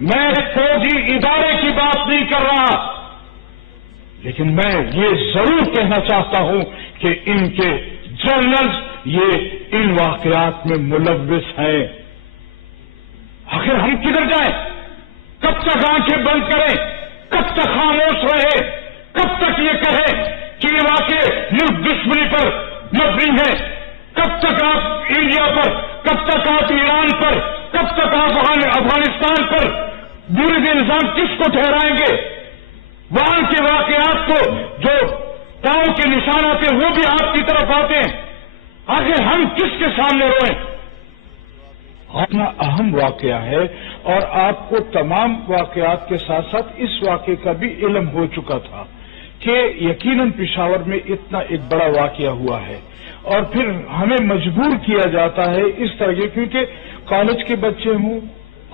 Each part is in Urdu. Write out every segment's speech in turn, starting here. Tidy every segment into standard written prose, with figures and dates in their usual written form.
میں فوجی ادارے کی بات نہیں کر رہا، لیکن میں یہ ضرور کہنا چاہتا ہوں کہ ان کے جرنلز یہ ان واقعات میں ملوث ہیں۔ آخر ہم کدھر جائیں؟ کب تک آنکھیں بند کریں؟ کب تک خاموش رہے؟ کب تک یہ کہے کہ یہ واقعے ملک دشمنی پر مبنی ہے؟ کب تک آپ انڈیا پر، کب تک آپ ایران پر، کب تک آپ افغانستان پر برے الزام کس کو ٹھہرائیں گے؟ وہاں کے واقعات کو جو پاؤں کے نشانات ہیں وہ بھی آپ کی طرف آتے ہیں۔ آخر ہم کس کے سامنے روئیں؟ اتنا اہم واقعہ ہے، اور آپ کو تمام واقعات کے ساتھ ساتھ اس واقعے کا بھی علم ہو چکا تھا کہ یقیناً پشاور میں اتنا ایک بڑا واقعہ ہوا ہے، اور پھر ہمیں مجبور کیا جاتا ہے اس طرح کے، کیونکہ کالج کے بچے ہوں،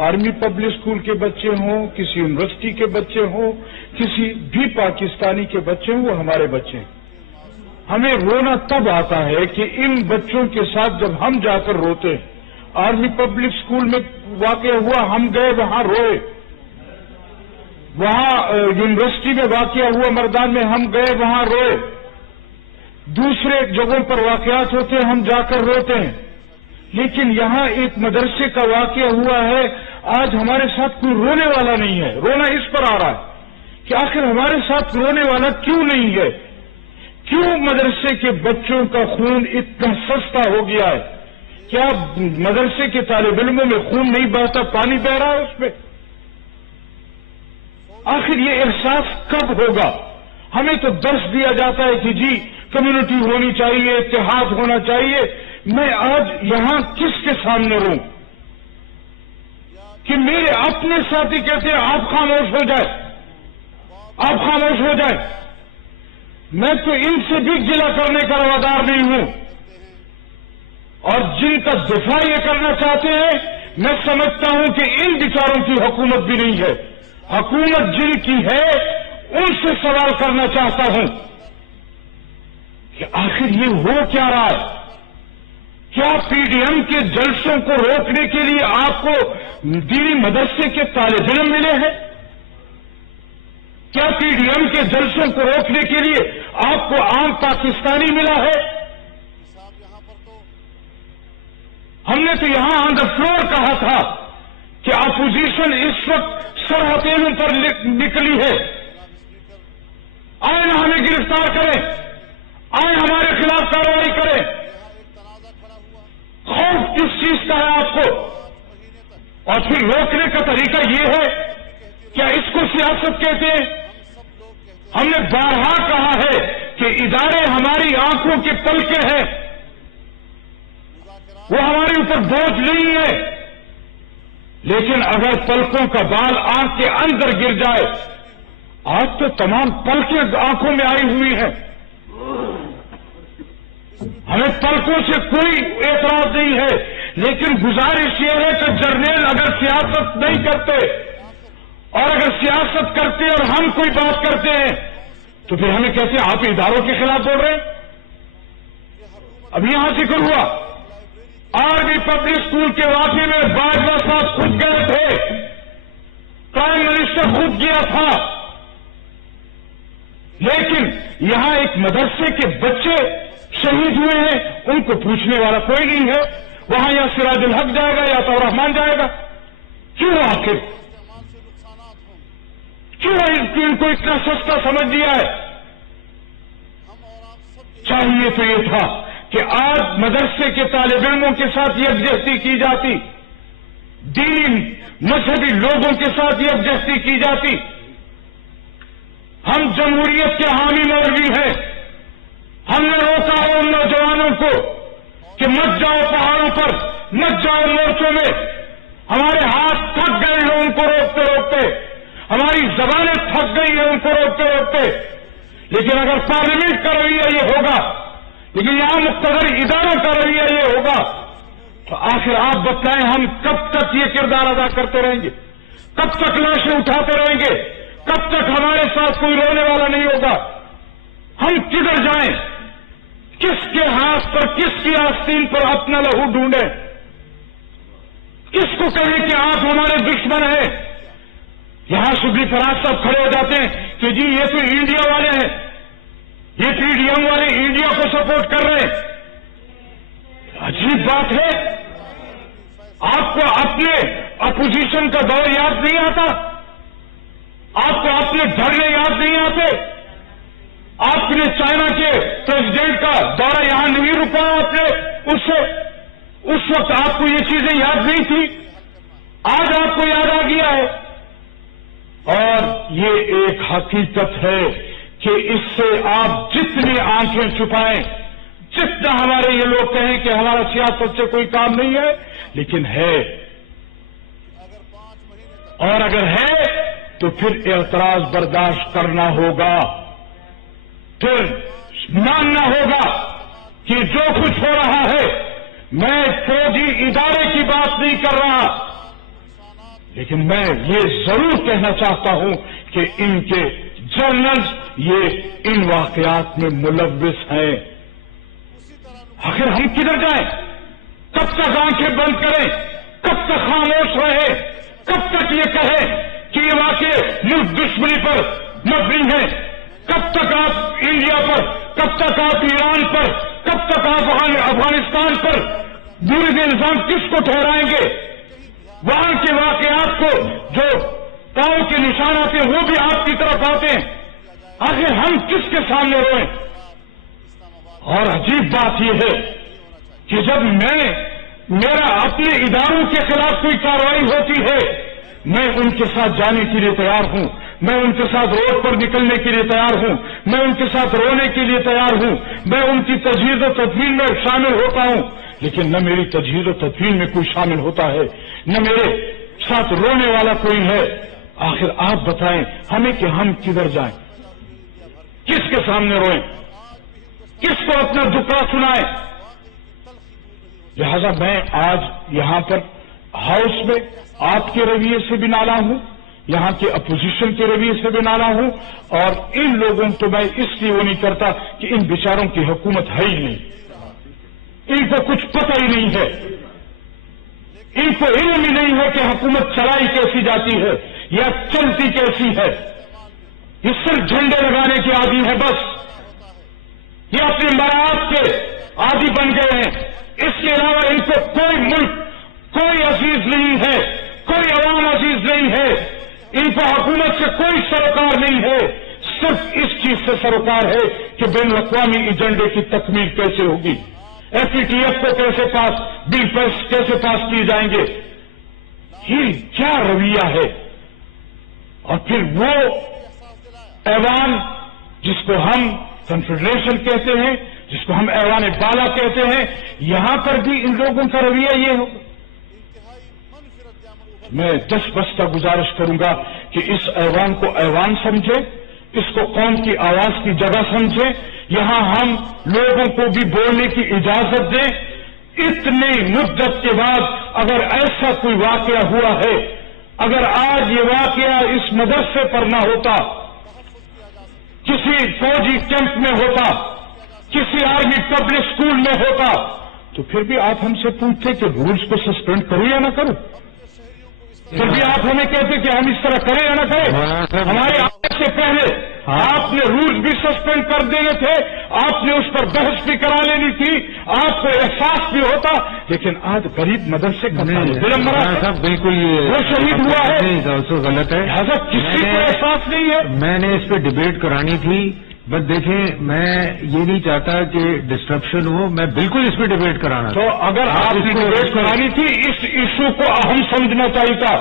آرمی پبلک اسکول کے بچے ہوں، کسی یونیورسٹی کے بچے ہوں، کسی بھی پاکستانی کے بچے ہوں، وہ ہمارے بچے ہیں۔ ہمیں رونا تب آتا ہے کہ ان بچوں کے ساتھ جب ہم جا کر روتے ہیں۔ آرمی پبلک اسکول میں واقعہ ہوا، ہم گئے وہاں روئے۔ وہاں یونیورسٹی میں واقعہ ہوا مردان میں، ہم گئے وہاں روئے۔ دوسرے جگہوں پر واقعات ہوتے ہیں، ہم جا کر روتے ہیں۔ لیکن یہاں ایک مدرسے کا واقعہ ہوا ہے، آج ہمارے ساتھ کوئی رونے والا نہیں ہے۔ رونا اس پر آ رہا ہے کہ آخر ہمارے ساتھ رونے والا کیوں نہیں ہے؟ کیوں مدرسے کے بچوں کا خون اتنا سستا ہو گیا ہے؟ کیا مدرسے کے طالب علموں میں خون نہیں بہتا، پانی بہ رہا ہے اس میں؟ آخر یہ احساس کب ہوگا؟ ہمیں تو درس دیا جاتا ہے کہ جی کمیونٹی ہونی چاہیے، اتحاد ہونا چاہیے۔ میں آج یہاں کس کے سامنے رہوں کہ میرے اپنے ساتھی کہتے ہیں آپ خاموش ہو جائے، آپ خاموش ہو جائے۔ میں تو ان سے بھی گلہ کرنے کا روادار نہیں ہوں، اور جن کا دفاع یہ کرنا چاہتے ہیں، میں سمجھتا ہوں کہ ان بیچاروں کی حکومت بھی نہیں ہے۔ حکومت جن کی ہے ان سے سوال کرنا چاہتا ہوں کہ آخر یہ ہو کیا رہا ہے؟ کیا پی ڈی ایم کے جلسوں کو روکنے کے لیے آپ کو دینی مدرسے کے طالب علم ملے ہیں؟ کیا پی ڈی ایم کے جلسوں کو روکنے کے لیے آپ کو عام پاکستانی ملا ہے؟ ہم نے تو یہاں آن دا فلور کہا تھا کہ اپوزیشن اس وقت سرحدوں پر نکلی ہے، آئے نہ ہمیں گرفتار کریں، آئے ہمارے خلاف کارروائی کریں۔ خوف کس چیز کا ہے آپ کو؟ اور پھر روکنے کا طریقہ یہ ہے، کیا اس کو سیاست کہتے ہیں؟ ہم نے بارہا کہا ہے کہ ادارے ہماری آنکھوں کے پلکیں ہیں، وہ ہمارے اوپر بوجھ نہیں ہے، لیکن اگر پلکوں کا بال آنکھ کے اندر گر جائے، آج تو تمام پلکیں آنکھوں میں آئی ہوئی ہیں، ہمیں پلکوں سے کوئی اعتراض نہیں ہے، لیکن گزارش یہ ہے کہ جرنیل اگر سیاست نہیں کرتے، اور اگر سیاست کرتے اور ہم کوئی بات کرتے ہیں تو پھر ہمیں کہتے ہیں آپ اداروں کے خلاف بول رہے ہیں۔ اب یہاں ذکر ہوا آرمی پبلک اسکول کے واقعے میں باجوہ صاحب خود گئے تھے، پرائم منسٹر خود گیا تھا، لیکن یہاں ایک مدرسے کے بچے شہید ہوئے ہیں، ان کو پوچھنے والا کوئی نہیں ہے۔ وہاں یا سراج الحق جائے گا یا تو رحمان جائے گا۔ کیوں آخر؟ کیوں ان کو اتنا سستا سمجھ دیا ہے؟ چاہیے تو یہ تھا کہ آج مدرسے کے طالب علموں کے ساتھ یکجہتی کی جاتی، دینی مذہبی لوگوں کے ساتھ یکجہتی کی جاتی۔ ہم جمہوریت کے حامی مولوی ہیں، ہم نے روکا ہے ان نوجوانوں کو کہ مت جاؤ پہاڑوں پر، مت جاؤ مورچوں میں۔ ہمارے ہاتھ تھک گئے ہیں ان کو روکتے روکتے، ہماری زبانیں تھک گئی ہیں ان کو روکتے روکتے۔ لیکن اگر پارلیمنٹ کا رویہ یہ ہوگا، لیکن یہاں مقتدر اداروں کا رویہ یہ ہوگا، تو آخر آپ بتائیں ہم کب تک یہ کردار ادا کرتے رہیں گے؟ کب تک لاشیں اٹھاتے رہیں گے؟ کب تک ہمارے ساتھ کوئی رونے والا نہیں ہوگا؟ ہم کدھر جائیں؟ کس کے ہاتھ پر، کس کی آستین پر اپنا لہو ڈھونڈیں؟ کس کو کہیں کہ آپ ہمارے دشمن ہیں؟ یہاں شبلی فراز صاحب کھڑے ہو جاتے ہیں کہ جی یہ تو انڈیا والے ہیں، یہ پی ڈی ایم والے انڈیا کو سپورٹ کر رہے ہیں۔ عجیب بات ہے، آپ کو اپنے اپوزیشن کا دور یاد نہیں آتا؟ آپ کو اپنے دھرنے یاد نہیں آتے؟ آپ نے چائنا کے پریزیڈنٹ کا دورہ یہاں نہیں رکا آپ نے اس وقت آپ کو یہ چیزیں یاد نہیں تھی، آج آپ کو یاد آ گیا ہے۔ اور یہ ایک حقیقت ہے کہ اس سے آپ جتنی آنکھیں چھپائیں، جتنا ہمارے یہ لوگ کہیں کہ ہمارا سیاست سے کوئی کام نہیں ہے، لیکن ہے، اور اگر ہے تو پھر اعتراض برداشت کرنا ہوگا، پھر ماننا ہوگا کہ جو کچھ ہو رہا ہے، میں فوجی ادارے کی بات نہیں کر رہا، لیکن میں یہ ضرور کہنا چاہتا ہوں کہ ان کے جنرلز یہ ان واقعات میں ملوث ہیں۔ آخر ہم کدھر جائیں؟ کب تک آنکھیں بند کریں؟ کب تک خاموش رہے؟ کب تک یہ کہیں کہ یہ واقعے ملک دشمنی پر مبنی ہیں؟ کب تک آپ انڈیا پر، کب تک آپ ایران پر، کب تک آپ افغانستان پر برے الزام کس کو ٹھہرائیں گے؟ وہاں کے واقعات کو جو پاؤں کے نشان آتے ہیں وہ بھی آپ کی طرف آتے ہیں، آخر ہم کس کے سامنے روئیں؟ اور عجیب بات یہ ہے کہ جب میرا اپنے اداروں کے خلاف کوئی کارروائی ہوتی ہے، میں ان کے ساتھ جانے کے لیے تیار ہوں، میں ان کے ساتھ روڈ پر نکلنے کے لیے تیار ہوں، میں ان کے ساتھ رونے کے لیے تیار ہوں، میں ان کی تجہیز و تدفین میں شامل ہوتا ہوں، لیکن نہ میری تجہیز و تدفین میں کوئی شامل ہوتا ہے، نہ میرے ساتھ رونے والا کوئی ہے۔ آخر آپ بتائیں ہمیں کہ ہم کدھر جائیں؟ کس کے سامنے روئیں؟ کس کو اپنا دکھا سنائیں؟ لہذا میں آج یہاں پر ہاؤس میں آپ کے رویے سے بھی نالاں ہوں، یہاں کے اپوزیشن کے رویے سے بھی نالاں ہوں، اور ان لوگوں تو میں اس لیے وہ نہیں کرتا کہ ان بیچاروں کی حکومت ہے ہی نہیں، ان کو کچھ پتہ ہی نہیں ہے، ان کو علم ہی نہیں ہے کہ حکومت چلائی کیسی جاتی ہے یا چلتی کیسی ہے۔ یہ صرف جھنڈے لگانے کے عادی ہے، بس یہ اپنے مراعات کے عادی بن گئے ہیں، اس کے علاوہ ان کو کوئی ملک، کوئی عزیز نہیں ہے، کوئی عوام عزیز نہیں ہے، ان کو حکومت سے کوئی سروکار نہیں ہے، صرف اس چیز سے سروکار ہے کہ بین الاقوامی ایجنڈے کی تکمیل کیسے ہوگی، ایف ای ٹی ایف کو کیسے پاس، بل کیسے پاس کیے جائیں گے۔ یہ کیا رویہ ہے؟ اور پھر وہ ایوان جس کو ہم کنفیڈریشن کہتے ہیں، جس کو ہم ایوان بالا کہتے ہیں، یہاں پر بھی ان لوگوں کا رویہ یہ ہوگا۔ میں دست بستہ گزارش کروں گا کہ اس ایوان کو ایوان سمجھے، اس کو قوم کی آواز کی جگہ سمجھے، یہاں ہم لوگوں کو بھی بولنے کی اجازت دیں۔ اتنی مدت کے بعد اگر ایسا کوئی واقعہ ہوا ہے، اگر آج یہ واقعہ اس مدرسے پر نہ ہوتا، کسی فوجی کیمپ میں ہوتا، کسی آرمی پبلک اسکول میں ہوتا، تو پھر بھی آپ ہم سے پوچھتے کہ رولز کو سسپینڈ کروں یا نہ کروں؟ پھر بھی آپ ہمیں کہتے کہ ہم اس طرح کریں یا نہ کریں؟ ہمارے آنے سے پہلے آپ نے رولز بھی سسپینڈ کر دینے تھے، آپ نے اس پر بحث بھی کرا لینی تھی، آپ کو احساس بھی ہوتا، لیکن آج غریب مدرسے کا بالکل وہ شہید ہوا ہے، غلط ہے، لہذا کسی کو احساس نہیں ہے۔ میں نے اس پہ ڈبیٹ کرانی تھی، بس دیکھیں میں یہ نہیں چاہتا کہ ڈسٹرپشن ہو، میں بالکل اس پہ ڈبیٹ کرانا تو اگر آپ نے ڈبیٹ کرانی تھی، اس ایشو کو اہم سمجھنا چاہیے تھا۔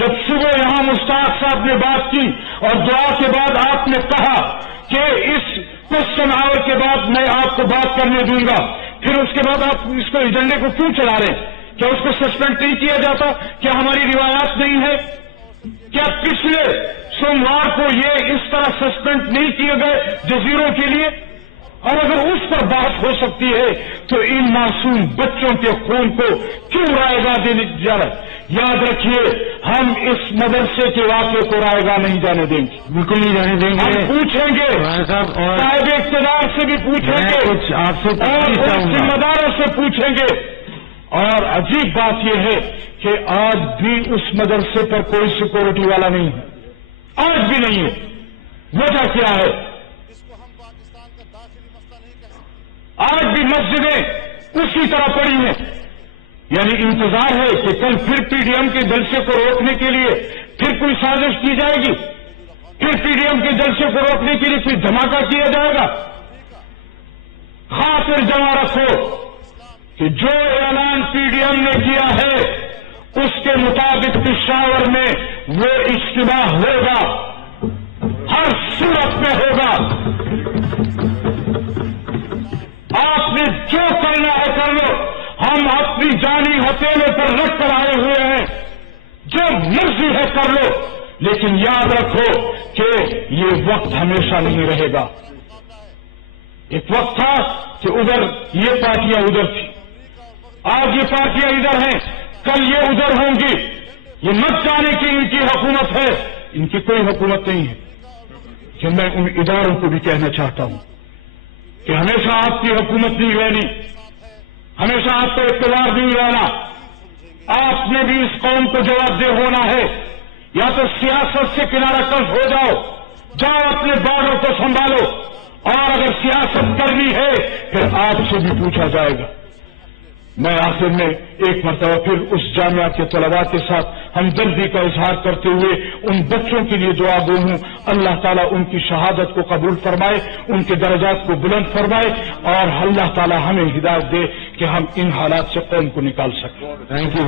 جب صبح یہاں مشتاق صاحب نے بات کی اور دعا کے بعد آپ نے کہا کہ اس کوشچن آور کے بعد میں آپ کو بات کرنے دوں گا، پھر اس کے بعد آپ اس کو ایجنڈے کو کیوں چلا رہے ہیں؟ کیا اس کو سسپینڈ نہیں کیا جاتا؟ کیا ہماری روایات نہیں ہے؟ کیا پچھلے سوموار کو یہ اس طرح سسپینڈ نہیں کیے گئے جزیروں کے لیے؟ اور اگر اس پر بات ہو سکتی ہے تو ان معصوم بچوں کے خون کو کیوں رائے گاہ دینے جا رہا ہے؟ یاد رکھیے، ہم اس مدرسے کے واقعے کو رائے گاہ نہیں جانے دیں گے، بالکل نہیں جانے دیں گے۔ ہم پوچھیں گے، صاحب اقتدار سے بھی پوچھیں گے، آپ سے اور ذمہ داروں سے پوچھیں گے۔ اور عجیب بات یہ ہے کہ آج بھی اس مدرسے پر کوئی سیکورٹی والا نہیں ہے، آج بھی نہیں ہے. وجہ کیا ہے؟ آج بھی مسجدیں اسی طرح پڑی ہیں. یعنی انتظار ہے کہ کل پھر پی ڈی ایم کے جلسے کو روکنے کے لیے پھر کوئی سازش کی جائے گی، پھر پی ڈی ایم کے جلسے کو روکنے کے لیے پھر دھماکہ کیا جائے گا. خاطر جمع رکھو کہ جو اعلان پی ڈی ایم نے کیا ہے اس کے مطابق پشاور میں وہ اجتماع ہوگا، ہر صورت میں ہوگا. آپ نے جو کرنا ہے کر لو، ہم اپنی جانی ہتھیلے پر رکھ کر آئے ہوئے ہیں، جو مرضی ہے کر لو، لیکن یاد رکھو کہ یہ وقت ہمیشہ نہیں رہے گا. ایک وقت تھا کہ ادھر یہ پارٹیاں ادھر تھی، آج یہ پارٹیاں ادھر ہیں، کل یہ ادھر ہوں گی. یہ مت جانے کی ان کی حکومت ہے، ان کی کوئی حکومت نہیں ہے. کہ میں ان اداروں کو بھی کہنا چاہتا ہوں کہ ہمیشہ آپ کی حکومت نہیں رہنی، ہمیشہ آپ کو اقتدار نہیں رہنا. آپ نے بھی اس قوم کو جواب دہ ہونا ہے. یا تو سیاست سے کنارہ کش ہو جاؤ اپنے باروں کو سنبھالو، اور اگر سیاست کرنی ہے پھر آپ سے بھی پوچھا جائے گا. میں آخر میں ایک مرتبہ پھر اس جامعہ کے طلباء کے ساتھ ہمدردی کا اظہار کرتے ہوئے ان بچوں کے لیے دعا گو ہوں. اللہ تعالیٰ ان کی شہادت کو قبول فرمائے، ان کے درجات کو بلند فرمائے، اور اللہ تعالیٰ ہمیں ہدایت دے کہ ہم ان حالات سے قوم کو نکال سکیں. Thank you.